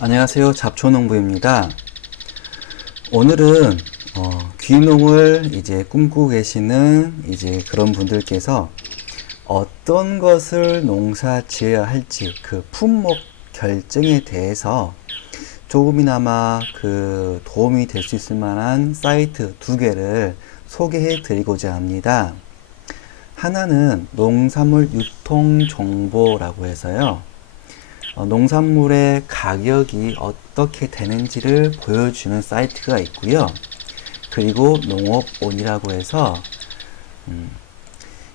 안녕하세요. 잡초농부입니다. 오늘은 귀농을 이제 꿈꾸고 계시는 이제 그런 분들께서 어떤 것을 농사 지어야 할지 그 품목 결정에 대해서 조금이나마 그 도움이 될 수 있을 만한 사이트 두 개를 소개해 드리고자 합니다. 하나는 농산물 유통 정보라고 해서요. 농산물의 가격이 어떻게 되는지를 보여주는 사이트가 있고요. 그리고 농업온이라고 해서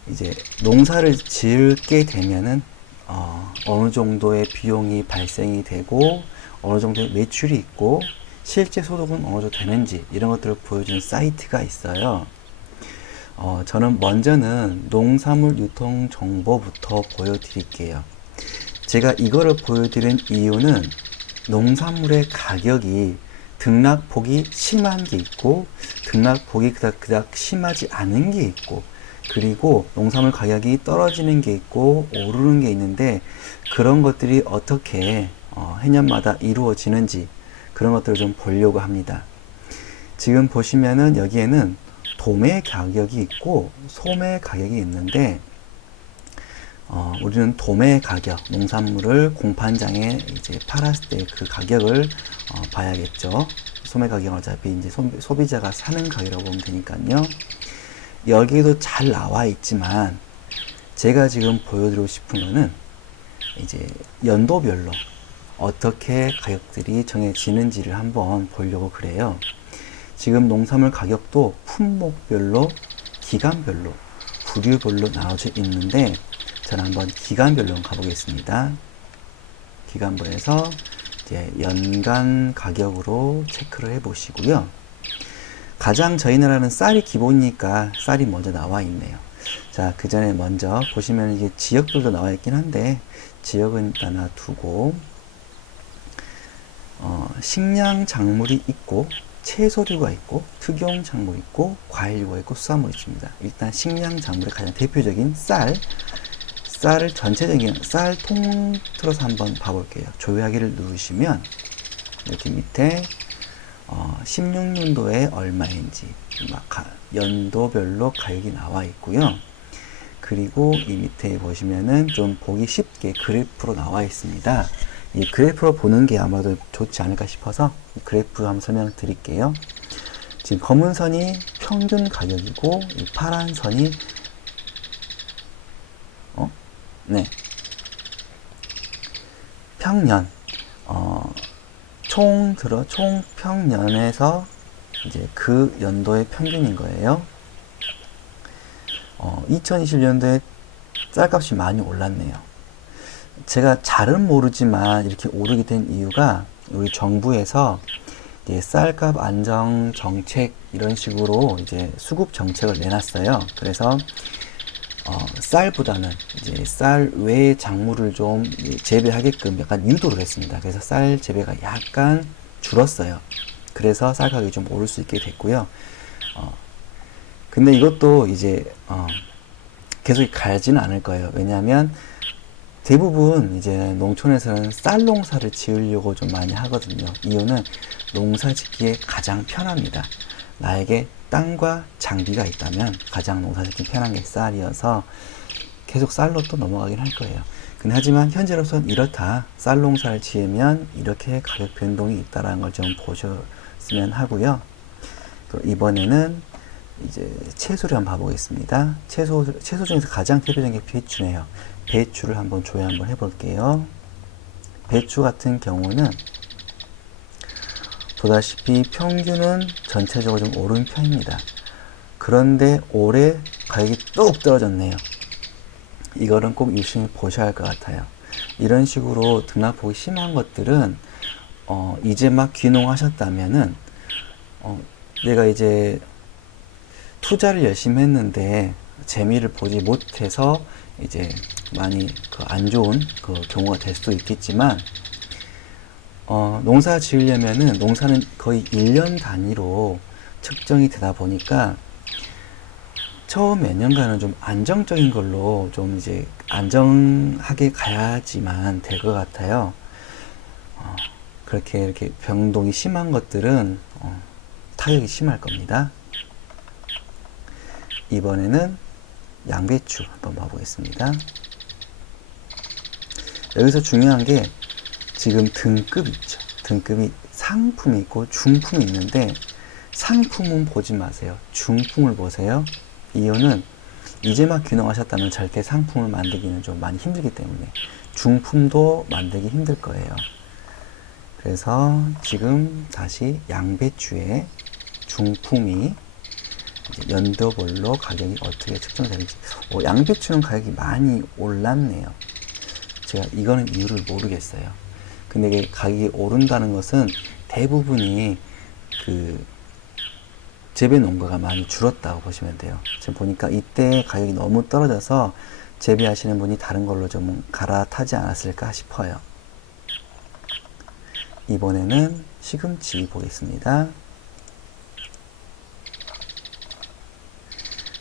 이제 농사를 짓게 되면은 어느 정도의 비용이 발생이 되고 어느 정도의 매출이 있고 실제 소득은 어느 정도 되는지 이런 것들을 보여주는 사이트가 있어요. 저는 먼저는 농산물 유통 정보부터 보여드릴게요. 제가 이거를 보여드린 이유는 농산물의 가격이 등락폭이 심한 게 있고 등락폭이 그닥 심하지 않은 게 있고 그리고 농산물 가격이 떨어지는 게 있고 오르는 게 있는데 그런 것들이 어떻게 해년마다 이루어지는지 그런 것들을 좀 보려고 합니다. 지금 보시면은 여기에는 도매 가격이 있고 소매 가격이 있는데 우리는 도매 가격, 농산물을 공판장에 이제 팔았을 때 그 가격을 봐야겠죠. 소매 가격은 어차피 이제 소비자가 사는 가격이라고 보면 되니까요. 여기에도 잘 나와 있지만 제가 지금 보여드리고 싶은 거는 이제 연도별로 어떻게 가격들이 정해지는지를 한번 보려고 그래요. 지금 농산물 가격도 품목별로, 기간별로, 부류별로 나눠져 있는데 저는 한번 기간별로 가보겠습니다. 기간별에서 이제 연간 가격으로 체크를 해 보시고요. 가장 저희 나라는 쌀이 기본이니까 쌀이 먼저 나와 있네요. 자, 그 전에 먼저 보시면 이게 지역별로 나와 있긴 한데 지역은 일단 놔두고 식량 작물이 있고 채소류가 있고 특용 작물 있고 과일류가 있고 수산물이 있습니다. 일단 식량 작물의 가장 대표적인 쌀을 전체적인 쌀 통틀어서 한번 봐볼게요. 조회하기를 누르시면 이렇게 밑에 16년도에 얼마인지 연도별로 가격이 나와 있고요. 그리고 이 밑에 보시면은 좀 보기 쉽게 그래프로 나와 있습니다. 이 그래프로 보는 게 아마도 좋지 않을까 싶어서 그래프 한번 설명드릴게요. 지금 검은 선이 평균 가격이고 이 파란 선이 평년 총 평년에서 이제 그 연도의 평균인 거예요. 2020년도에 쌀값이 많이 올랐네요. 제가 잘은 모르지만 이렇게 오르게 된 이유가 우리 정부에서 이제 쌀값 안정 정책 이런 식으로 이제 수급 정책을 내놨어요. 그래서 쌀보다는 이제 쌀 외의 작물을 좀 재배하게끔 약간 유도를 했습니다. 그래서 쌀 재배가 약간 줄었어요. 그래서 쌀 가격이 좀 오를 수 있게 됐고요. 근데 이것도 이제 계속 가지는 않을 거예요. 왜냐하면 대부분 이제 농촌에서는 쌀 농사를 지으려고 좀 많이 하거든요. 이유는 농사 짓기에 가장 편합니다. 나에게 땅과 장비가 있다면 가장 농사 짓기 편한 게 쌀이어서 계속 쌀로 또 넘어가긴 할 거예요. 근데 하지만 현재로서는 이렇다. 쌀 농사를 지으면 이렇게 가격 변동이 있다는 걸 좀 보셨으면 하고요. 이번에는 이제 채소를 한번 봐보겠습니다. 채소 중에서 가장 대표적인 게 배추네요. 배추를 한번 조회 한번 해볼게요. 배추 같은 경우는 보다시피 평균은 전체적으로 좀 오른 편입니다. 그런데 올해 가격이 뚝 떨어졌네요. 이거는 꼭 유심히 보셔야 할 것 같아요. 이런 식으로 등락폭이 심한 것들은 이제 막 귀농하셨다면은 내가 이제 투자를 열심히 했는데 재미를 보지 못해서 이제 많이 안 좋은 그 경우가 될 수도 있겠지만 농사 지으려면은 농사는 거의 1년 단위로 측정이 되다 보니까 처음 몇 년간은 좀 안정적인 걸로 좀 이제 안정하게 가야지만 될 것 같아요. 그렇게 이렇게 변동이 심한 것들은 타격이 심할 겁니다. 이번에는 양배추 한번 봐보겠습니다. 여기서 중요한 게 지금 등급 있죠. 등급이 상품이 있고 중품이 있는데 상품은 보지 마세요. 중품을 보세요. 이유는 이제 막 귀농하셨다면 절대 상품을 만들기는 좀 많이 힘들기 때문에 중품도 만들기 힘들 거예요. 그래서 지금 다시 양배추의 중품이 이제 연도별로 가격이 어떻게 측정되는지. 양배추는 가격이 많이 올랐네요. 제가 이거는 이유를 모르겠어요. 근데 이게 가격이 오른다는 것은 대부분이 그 재배 농가가 많이 줄었다고 보시면 돼요. 지금 보니까 이때 가격이 너무 떨어져서 재배하시는 분이 다른 걸로 좀 갈아타지 않았을까 싶어요. 이번에는 시금치 보겠습니다.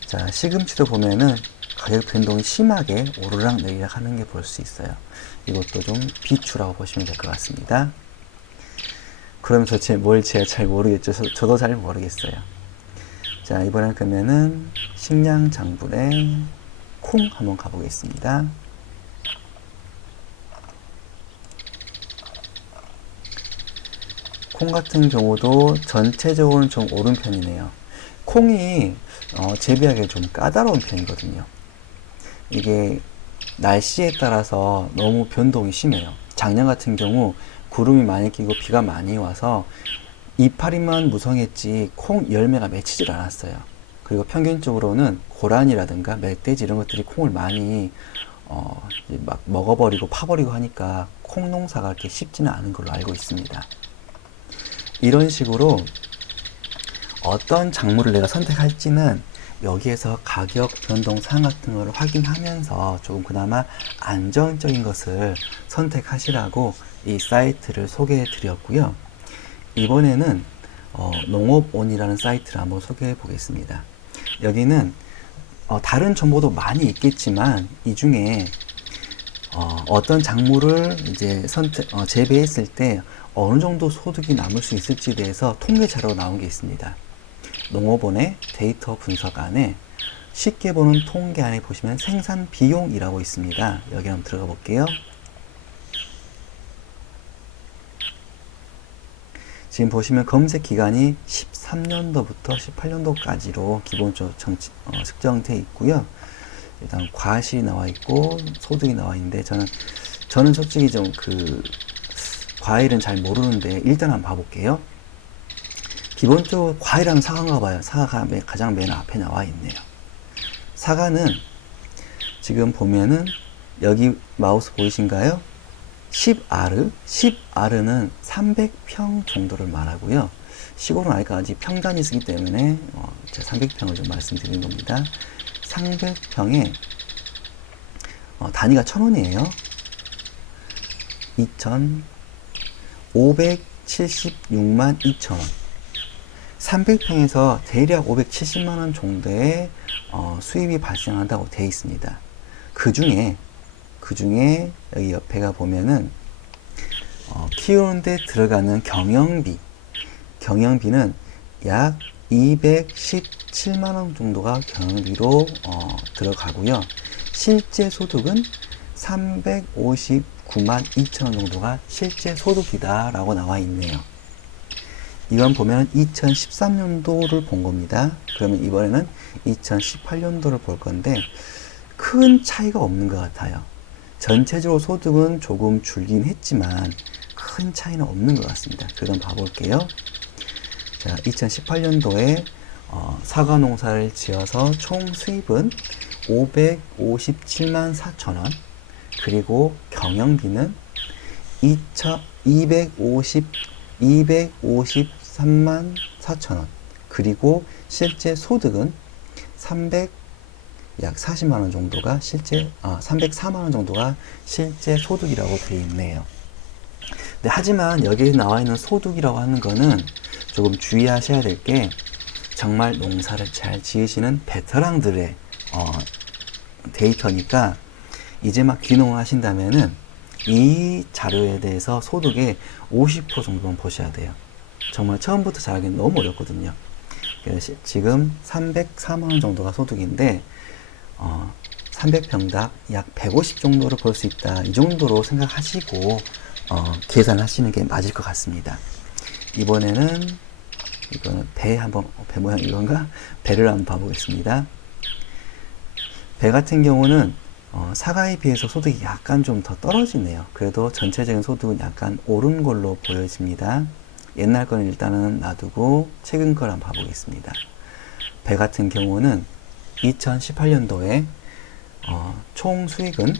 자, 시금치도 보면은 가격 변동이 심하게 오르락 내리락 하는 게 볼 수 있어요. 이것도 좀 비추라고 보시면 될 것 같습니다. 그러면 도대체 뭘 제가 잘 모르겠죠. 저도 잘 모르겠어요. 자, 이번엔 그러면은 식량장불에 콩 한번 가보겠습니다. 콩 같은 경우도 전체적으로는 좀 오른 편이네요. 콩이 재배하기 좀 까다로운 편이거든요. 이게 날씨에 따라서 너무 변동이 심해요. 작년 같은 경우 구름이 많이 끼고 비가 많이 와서 이파리만 무성했지 콩 열매가 맺히질 않았어요. 그리고 평균적으로는 고란이라든가 멧돼지 이런 것들이 콩을 많이 막 먹어버리고 파버리고 하니까 콩 농사가 그렇게 쉽지는 않은 걸로 알고 있습니다. 이런 식으로 어떤 작물을 내가 선택할지는 여기에서 가격 변동 사항 같은 거를 확인하면서 조금 그나마 안정적인 것을 선택하시라고 이 사이트를 소개해 드렸고요. 이번에는 농업온이라는 사이트를 한번 소개해 보겠습니다. 여기는 다른 정보도 많이 있겠지만 이 중에 어떤 작물을 이제 재배했을 때 어느 정도 소득이 남을 수 있을지에 대해서 통계 자료가 나온 게 있습니다. 농업원의 데이터 분석 안에 쉽게 보는 통계 안에 보시면 생산 비용이라고 있습니다. 여기 한번 들어가 볼게요. 지금 보시면 검색 기간이 13년도부터 18년도까지로 기본적으로 측정되어 있고요. 일단 과실이 나와 있고 소득이 나와 있는데 저는 솔직히 좀 과일은 잘 모르는데 일단 한번 봐볼게요. 기본적으로 과일하면 사과인가 봐요. 사과가 가장 맨 앞에 나와 있네요. 사과는 지금 보면은 여기 마우스 보이신가요? 10아르, 10아르는 300평 정도를 말하고요. 시골은 아직까지 평단이 쓰기 때문에 제가 300평을 좀 말씀드린 겁니다. 300평에 단위가 1000원이에요. 576만 2천원. 300평에서 대략 570만원 정도의 수입이 발생한다고 되어 있습니다. 그 중에 여기 옆에가 보면은 키우는데 들어가는 경영비는 약 217만원 정도가 경영비로 들어가고요. 실제 소득은 359만 2천원 정도가 실제 소득이다 라고 나와 있네요. 이건 보면 2013년도를 본 겁니다. 그러면 이번에는 2018년도를 볼 건데 큰 차이가 없는 것 같아요. 전체적으로 소득은 조금 줄긴 했지만 큰 차이는 없는 것 같습니다. 그럼 봐볼게요. 자, 2018년도에 사과 농사를 지어서 총 수입은 557만 4천원, 그리고 경영비는 253만 4천원, 그리고 실제 소득은 약 40만원 정도가 304만원 정도가 실제 소득이라고 되어 있네요. 네, 하지만 여기에 나와 있는 소득이라고 하는 거는 조금 주의하셔야 될 게 정말 농사를 잘 지으시는 베테랑들의 데이터니까 이제 막 귀농을 하신다면은 이 자료에 대해서 소득의 50% 정도만 보셔야 돼요. 정말 처음부터 잘하기는 너무 어렵거든요. 그래서 지금 304만원 정도가 소득인데 300평당 약 150 정도를 벌 수 있다. 이 정도로 생각하시고 계산하시는 게 맞을 것 같습니다. 이번에는 이거는 배 한번, 배 모양 이건가? 배를 한번 봐보겠습니다. 배 같은 경우는 사과에 비해서 소득이 약간 좀 더 떨어지네요. 그래도 전체적인 소득은 약간 오른 걸로 보여집니다. 옛날 거는 일단은 놔두고 최근 걸 한번 봐보겠습니다. 배 같은 경우는 2018년도에 총 수익은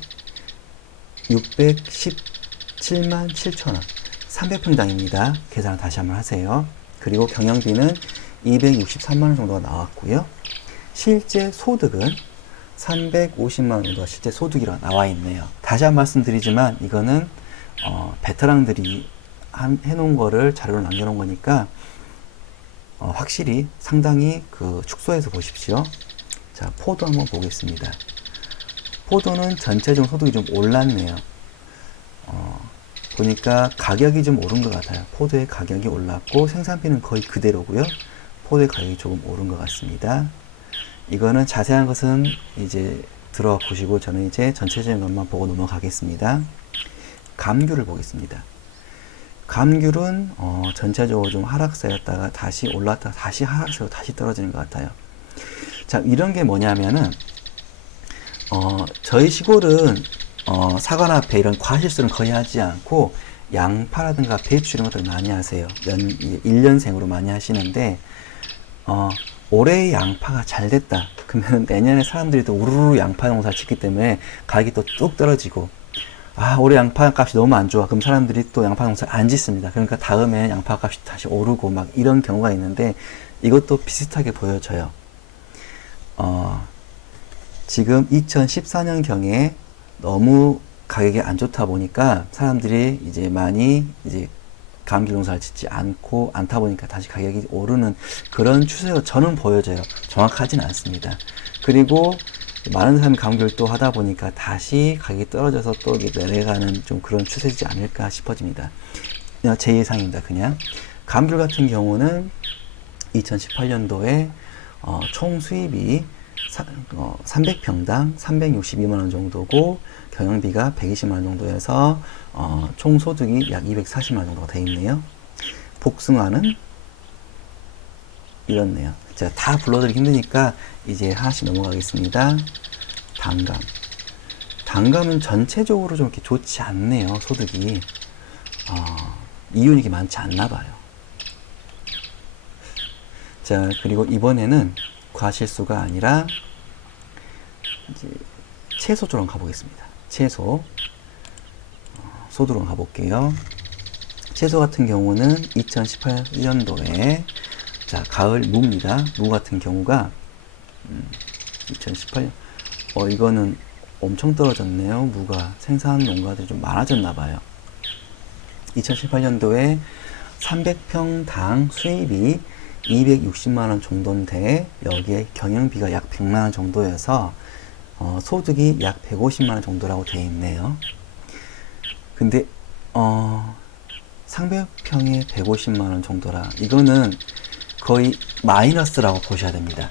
617만 7천원 300평당입니다. 계산을 다시 한번 하세요. 그리고 경영비는 263만원 정도가 나왔고요. 실제 소득은 350만원 정도가 실제 소득이라 나와 있네요. 다시 한 번 말씀드리지만 이거는 베테랑들이 해놓은 거를 자료로 남겨놓은 거니까 확실히 상당히 축소해서 보십시오. 자, 포도 한번 보겠습니다. 포도는 전체적으로 소득이 좀 올랐네요. 보니까 가격이 좀 오른 것 같아요. 포도의 가격이 올랐고 생산비는 거의 그대로고요. 포도의 가격이 조금 오른 것 같습니다. 이거는 자세한 것은 이제 들어보시고 저는 이제 전체적인 것만 보고 넘어가겠습니다. 감귤을 보겠습니다. 감귤은 전체적으로 좀 하락세였다가 다시 올랐다가 다시 하락세로 다시 떨어지는 것 같아요. 자, 이런 게 뭐냐면은 저희 시골은 사과나 배 이런 과실수는 거의 하지 않고 양파라든가 배추 이런 것들 많이 하세요. 1년생으로 많이 하시는데 올해 양파가 잘 됐다 그러면 내년에 사람들이 또 우르르 양파 농사를 짓기 때문에 가격이 또 뚝 떨어지고, 올해 양파 값이 너무 안 좋아 그럼 사람들이 또 양파 농사를 안 짓습니다. 그러니까 다음에 양파 값이 다시 오르고 막 이런 경우가 있는데 이것도 비슷하게 보여져요. 지금 2014년경에 너무 가격이 안 좋다 보니까 사람들이 이제 많이 이제 감귤 농사를 짓지 않다 보니까 다시 가격이 오르는 그런 추세로 저는 보여져요. 정확하진 않습니다. 그리고 많은 사람이 감귤 또 하다 보니까 다시 가격이 떨어져서 또 내려가는 좀 그런 추세지 않을까 싶어집니다. 제 예상입니다. 그냥 감귤 같은 경우는 2018년도에 총 수입이 300평당 362만원 정도고 경영비가 120만원 정도여서 총 소득이 약 240만원 정도가 되어 있네요. 복숭아는 이렇네요. 제가 다 불러드리기 힘드니까 이제 하나씩 넘어가겠습니다. 단감은 전체적으로 좀 이렇게 좋지 않네요. 소득이 이윤이 많지 않나 봐요. 자, 그리고 이번에는 과실수가 아니라 이제 채소 쪽으로 가보겠습니다. 채소 소득으로 가볼게요. 채소 같은 경우는 2018년도에 자, 가을 무입니다. 무 같은 경우가 2018년 이거는 엄청 떨어졌네요. 무가 생산 농가들이 좀 많아졌나 봐요. 2018년도에 300평당 수입이 260만원 정도인데 여기에 경영비가 약 100만원 정도여서 소득이 약 150만원 정도라고 되어 있네요. 근데 300평에 150만원 정도라 이거는 거의 마이너스라고 보셔야 됩니다.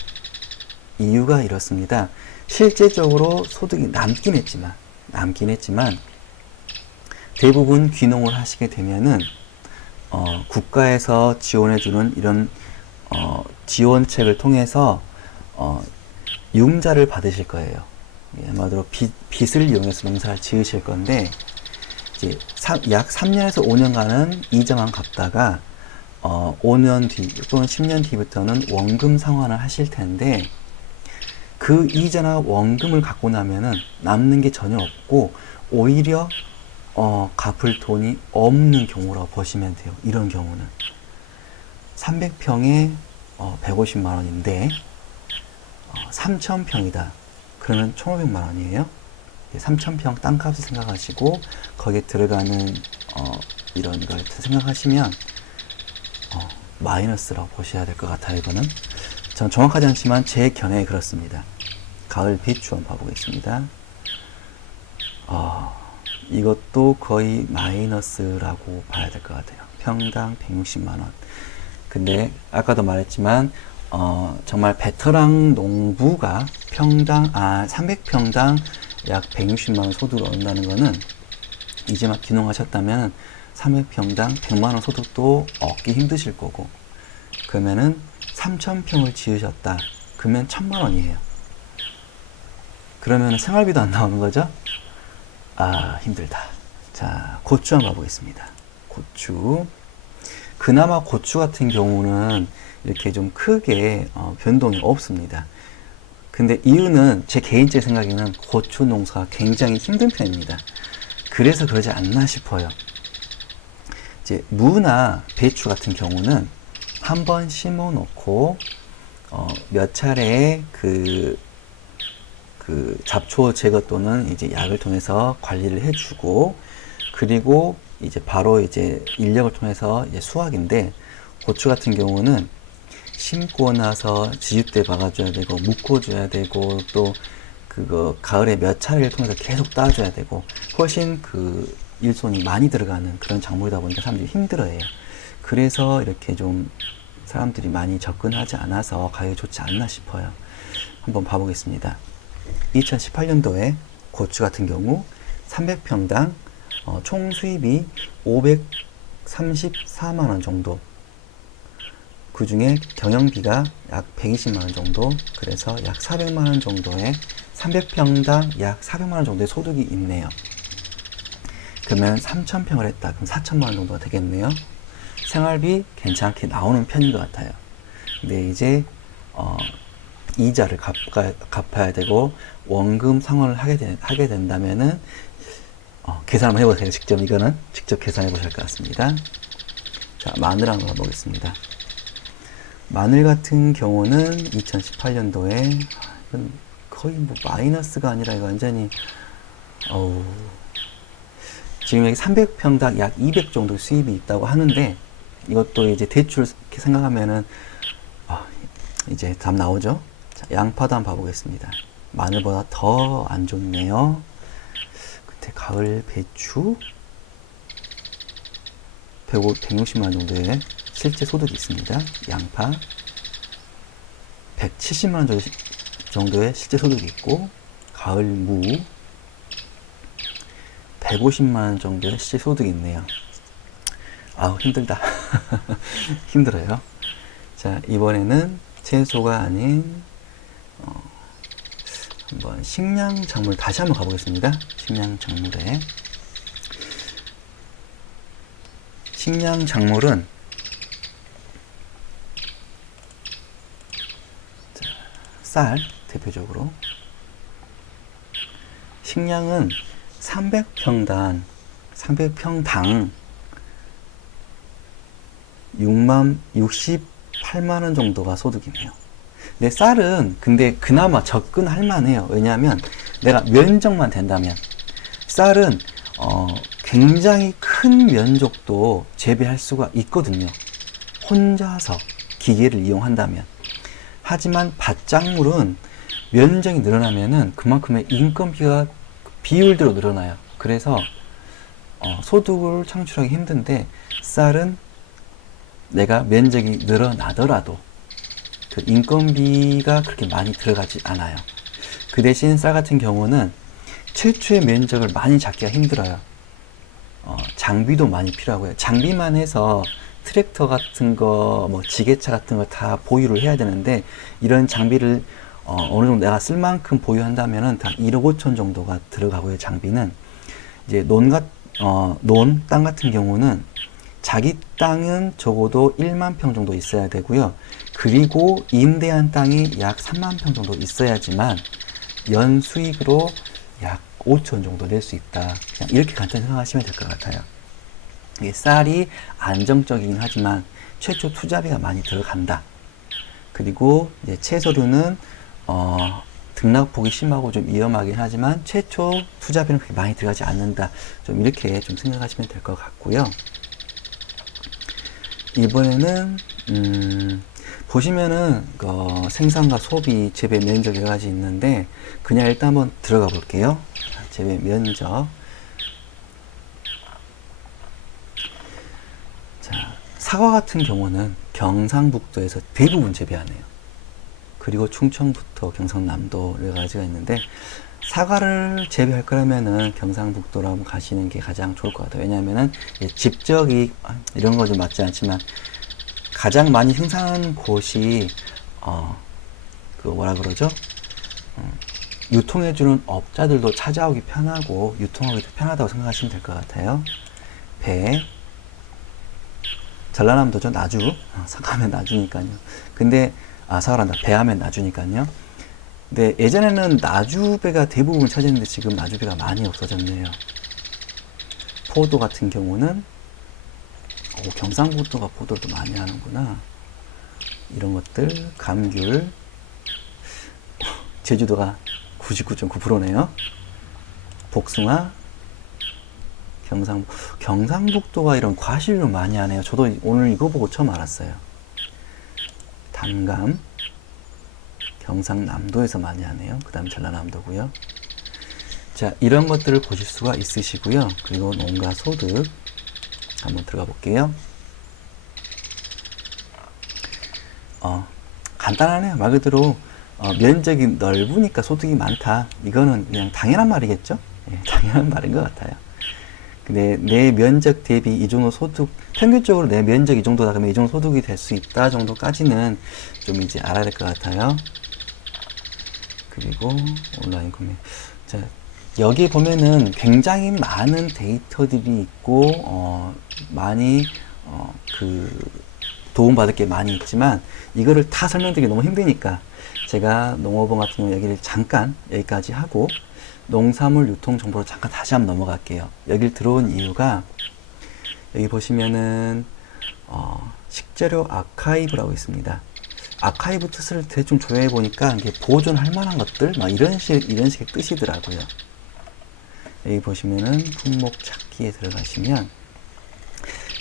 이유가 이렇습니다. 실제적으로 소득이 남긴 했지만 대부분 귀농을 하시게 되면은 국가에서 지원해주는 이런 지원책을 통해서 융자를 받으실 거예요. 아마도 빚을 이용해서 농사를 지으실 건데 이제 약 3년에서 5년간은 이자만 갚다가 5년 뒤 또는 10년 뒤부터는 원금 상환을 하실 텐데 그 이자나 원금을 갖고 나면은 남는 게 전혀 없고 오히려 갚을 돈이 없는 경우라고 보시면 돼요. 이런 경우는 300평에 150만 원인데 3,000평이다. 그러면 1,500만 원이에요. 3,000평 땅값을 생각하시고 거기에 들어가는 이런 걸 생각하시면 마이너스라고 보셔야 될 것 같아요. 이거는 전 정확하지 않지만 제 견해에 그렇습니다. 가을 배추 한번 봐보겠습니다. 이것도 거의 마이너스라고 봐야 될 것 같아요. 평당 160만 원. 근데 아까도 말했지만 정말 베테랑 농부가 300평당 약 160만 원 소득을 얻는다는 거는 이제 막 귀농하셨다면 300평당 100만 원 소득도 얻기 힘드실 거고, 그러면은 3,000평을 지으셨다. 그러면 1,000만 원이에요. 그러면 생활비도 안 나오는 거죠? 아, 힘들다. 자, 고추 한번 봐보겠습니다. 고추. 그나마 고추 같은 경우는 이렇게 좀 크게 변동이 없습니다. 근데 이유는 제 개인적인 생각에는 고추 농사가 굉장히 힘든 편입니다. 그래서 그러지 않나 싶어요. 이제 무나 배추 같은 경우는 한번 심어 놓고 몇 차례 그 잡초 제거 또는 이제 약을 통해서 관리를 해주고, 그리고 이제 바로 이제 인력을 통해서 이제 수확인데, 고추 같은 경우는 심고 나서 지읒대 박아줘야 되고, 묶어줘야 되고, 또 그거 가을에 몇 차례를 통해서 계속 따줘야 되고, 훨씬 그 일손이 많이 들어가는 그런 작물이다 보니까 사람들이 힘들어해요. 그래서 이렇게 좀 사람들이 많이 접근하지 않아서 가격이 좋지 않나 싶어요. 한번 봐보겠습니다. 2018년도에 고추 같은 경우 300평당 총 수입이 534만원 정도, 그 중에 경영비가 약 120만원 정도, 그래서 약 400만원 정도의 300평당 약 400만원 정도의 소득이 있네요. 그러면 3,000평을 했다. 그럼 4천만원 정도가 되겠네요. 생활비 괜찮게 나오는 편인 것 같아요. 근데 이제 이자를 갚아야 되고 원금 상환을 하게 된다면은 계산 한번 해보세요. 이거는 직접 계산해 보셔야 할 것 같습니다. 자, 마늘 한번 가보겠습니다. 마늘 같은 경우는 2018년도에 이건 거의 뭐 마이너스가 아니라 이거 완전히 지금 여기 300평당 약 200 정도 수입이 있다고 하는데, 이것도 이제 대출 이렇게 생각하면은 이제 답 나오죠. 자, 양파도 한번 봐보겠습니다. 마늘보다 더 안 좋네요. 그때 가을 배추 160만 정도의 실제 소득이 있습니다. 양파 170만 정도의 실제 소득이 있고, 가을 무 150만 정도의 실제 소득이 있네요. 아우, 힘들다. 힘들어요. 자, 이번에는 채소가 아닌 한번 식량 작물 다시 한번 가보겠습니다. 식량 작물은 쌀 대표적으로, 식량은 300평당 68만원 정도가 소득이네요. 근데 쌀은 근데 그나마 접근할 만해요. 왜냐하면 내가 면적만 된다면, 쌀은 굉장히 큰 면적도 재배할 수가 있거든요. 혼자서 기계를 이용한다면. 하지만 밭작물은 면적이 늘어나면은 그만큼의 인건비가 비율대로 늘어나요. 그래서 소득을 창출하기 힘든데, 쌀은 내가 면적이 늘어나더라도 그 인건비가 그렇게 많이 들어가지 않아요. 그 대신 쌀 같은 경우는 최초의 면적을 많이 잡기가 힘들어요. 장비도 많이 필요하고요. 장비만 해서 트랙터 같은 거, 뭐 지게차 같은 거 다 보유를 해야 되는데, 이런 장비를 어느 정도 내가 쓸 만큼 보유한다면은 다 1억 5천 정도가 들어가고요. 장비는 이제 땅 같은 경우는 자기 땅은 적어도 1만 평 정도 있어야 되고요. 그리고 임대한 땅이 약 3만 평 정도 있어야지만 연 수익으로 약 5천 정도 낼 수 있다. 그냥 이렇게 간단히 생각하시면 될 것 같아요. 이게 쌀이 안정적이긴 하지만 최초 투자비가 많이 들어간다. 그리고 이제 채소류는 등락폭이 심하고 좀 위험하긴 하지만 최초 투자비는 그렇게 많이 들어가지 않는다. 좀 이렇게 좀 생각하시면 될 것 같고요. 이번에는 보시면은 생산과 소비, 재배 면적 여러 가지 있는데, 그냥 일단 한번 들어가 볼게요. 재배 면적 사과 같은 경우는 경상북도에서 대부분 재배하네요. 그리고 충청부터 경상남도 여러 가지가 있는데, 사과를 재배할 거라면은 경상북도로 한번 가시는 게 가장 좋을 것 같아요. 왜냐하면은 집적이 이런 거 좀 맞지 않지만 가장 많이 생산하는 곳이 그 뭐라 그러죠? 유통해주는 업자들도 찾아오기 편하고 유통하기 편하다고 생각하시면 될 것 같아요. 배, 전라남도죠. 나주. 사과하면 나주니까요. 근데 사과란다. 배하면 나주니까요. 근데 예전에는 나주배가 대부분 차지했는데 지금 나주배가 많이 없어졌네요. 포도 같은 경우는 경상북도가 포도를 또 많이 하는구나. 이런 것들, 감귤, 제주도가 99.9%네요. 복숭아, 경상북도가 이런 과실을 많이 하네요. 저도 오늘 이거 보고 처음 알았어요. 단감, 경상남도에서 많이 하네요. 그 다음 전라남도고요. 자, 이런 것들을 보실 수가 있으시고요. 그리고 농가 소득 한번 들어가 볼게요. 간단하네요. 말 그대로 면적이 넓으니까 소득이 많다. 이거는 그냥 당연한 말이겠죠? 예, 당연한 말인 것 같아요. 근데 내 면적 대비 이 정도 소득, 평균적으로 내 면적 이 정도다 그러면 이 정도 소득이 될 수 있다 정도까지는 좀 이제 알아야 될 것 같아요. 그리고 온라인 구매. 자, 여기 보면은 굉장히 많은 데이터들이 있고 많이 도움받을 게 많이 있지만 이거를 다 설명드리기 너무 힘드니까 제가 농어본 같은 경우 여기를 잠깐 여기까지 하고 농산물 유통 정보로 잠깐 다시 한번 넘어갈게요. 여길 들어온 이유가 여기 보시면은 식재료 아카이브라고 있습니다. 아카이브 뜻을 대충 조회해 보니까 이게 보존할 만한 것들 막 이런 식의 뜻이더라고요. 여기 보시면은 품목 찾기에 들어가시면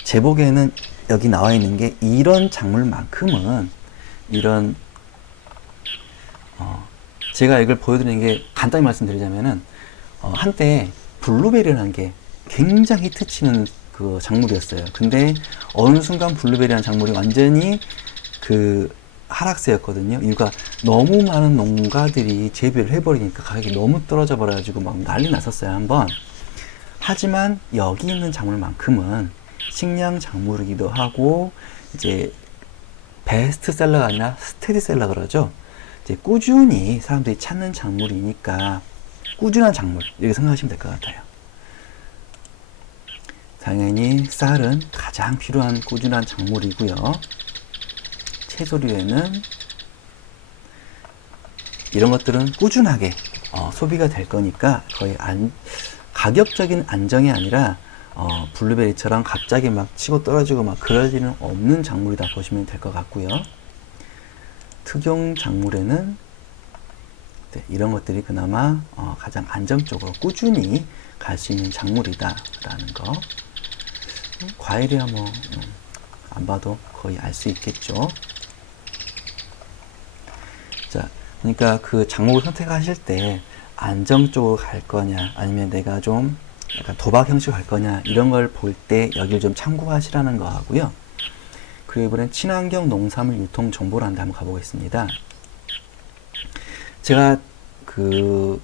제 보기에는 여기 나와 있는 게 이런 작물만큼은 이런 제가 이걸 보여드리는 게 간단히 말씀드리자면은 한때 블루베리라는 게 굉장히 히트치는 그 작물이었어요. 근데 어느 순간 블루베리라는 작물이 완전히 그 하락세였거든요. 이유가 너무 많은 농가들이 재배를 해버리니까 가격이 너무 떨어져 버려가지고 막 난리 났었어요, 한번. 하지만 여기 있는 작물만큼은 식량 작물이기도 하고 이제 베스트셀러가 아니라 스테디셀러 그러죠. 이제 꾸준히 사람들이 찾는 작물이니까 꾸준한 작물 이렇게 생각하시면 될 것 같아요. 당연히 쌀은 가장 필요한 꾸준한 작물이고요. 채소류에는 이런 것들은 꾸준하게 소비가 될 거니까 거의 가격적인 안정이 아니라 블루베리처럼 갑자기 막 치고 떨어지고 막 그럴 일은 없는 작물이다 보시면 될 것 같고요. 특용 작물에는 이런 것들이 그나마 가장 안정적으로 꾸준히 갈 수 있는 작물이다 라는 거. 과일이야 뭐 안 봐도 거의 알 수 있겠죠. 자, 그러니까 그 작목을 선택하실 때 안정적으로 갈 거냐 아니면 내가 좀 약간 도박 형식으로 갈 거냐 이런 걸 볼 때 여기를 좀 참고하시라는 거 하고요. 그리고 이번엔 친환경 농산물 유통 정보라는 데 한번 가보겠습니다. 제가 그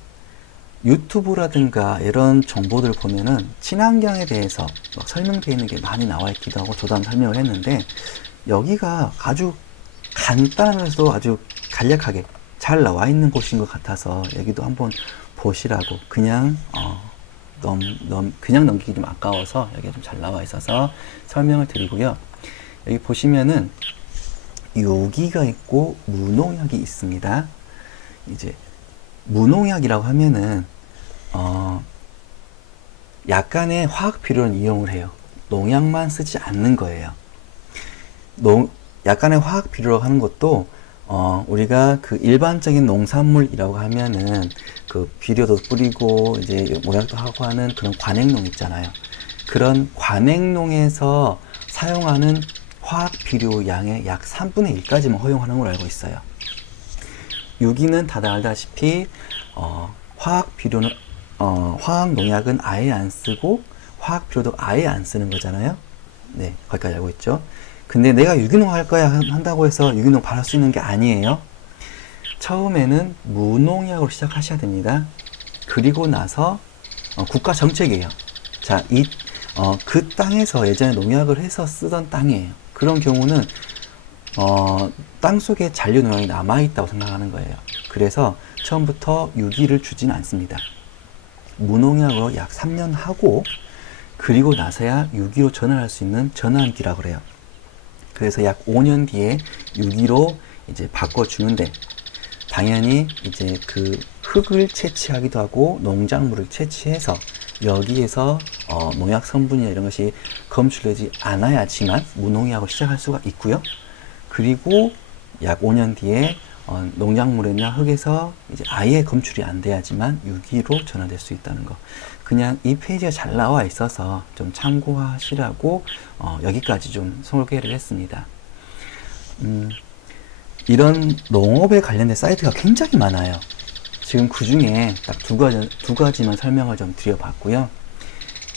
유튜브라든가 이런 정보들을 보면은 친환경에 대해서 막 설명되어 있는 게 많이 나와 있기도 하고 저도 한번 설명을 했는데 여기가 아주 간단하면서도 아주 간략하게 잘 나와 있는 곳인 것 같아서 여기도 한번 보시라고 그냥 그냥 넘기기 좀 아까워서 여기 좀 잘 나와 있어서 설명을 드리고요. 여기 보시면은 유기가 있고 무농약이 있습니다. 이제 무농약이라고 하면은 약간의 화학 비료를 이용을 해요. 농약만 쓰지 않는 거예요. 약간의 화학 비료라고 하는 것도 우리가 그 일반적인 농산물이라고 하면은 그 비료도 뿌리고 이제 농약도 하고 하는 그런 관행농 있잖아요. 그런 관행농에서 사용하는 화학 비료 양의 약 3분의 1까지만 허용하는 걸로 알고 있어요. 유기는 다들 알다시피 화학 비료는 화학 농약은 아예 안 쓰고 화학 비료도 아예 안 쓰는 거잖아요. 네, 거기까지 알고 있죠. 근데 내가 유기농 할 거야 한다고 해서 유기농 바를 수 있는 게 아니에요. 처음에는 무농약으로 시작하셔야 됩니다. 그리고 나서 국가 정책이에요. 자, 그 땅에서 예전에 농약을 해서 쓰던 땅이에요. 그런 경우는 땅 속에 잔류 농약이 남아있다고 생각하는 거예요. 그래서 처음부터 유기를 주진 않습니다. 무농약으로 약 3년 하고 그리고 나서야 유기로 전환할 수 있는 전환기라고 그래요. 그래서 약 5년 뒤에 유기로 이제 바꿔주는데 당연히 이제 그 흙을 채취하기도 하고 농작물을 채취해서 여기에서 농약 성분이나 이런 것이 검출되지 않아야지만 무농약으로 시작할 수가 있고요. 그리고 약 5년 뒤에 농작물이나 흙에서 이제 아예 검출이 안 돼야지만 유기로 전환될 수 있다는 거. 그냥 이 페이지가 잘 나와 있어서 좀 참고하시라고 여기까지 좀 소개를 했습니다. 이런 농업에 관련된 사이트가 굉장히 많아요. 지금 그 중에 딱 두 가지만 설명을 좀 드려봤고요.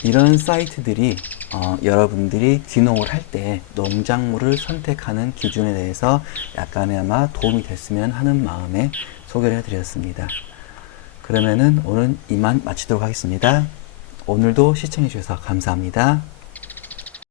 이런 사이트들이 여러분들이 귀농을 할 때 농작물을 선택하는 기준에 대해서 약간이나마 도움이 됐으면 하는 마음에 소개를 해드렸습니다. 그러면은 오늘 이만 마치도록 하겠습니다. 오늘도 시청해주셔서 감사합니다.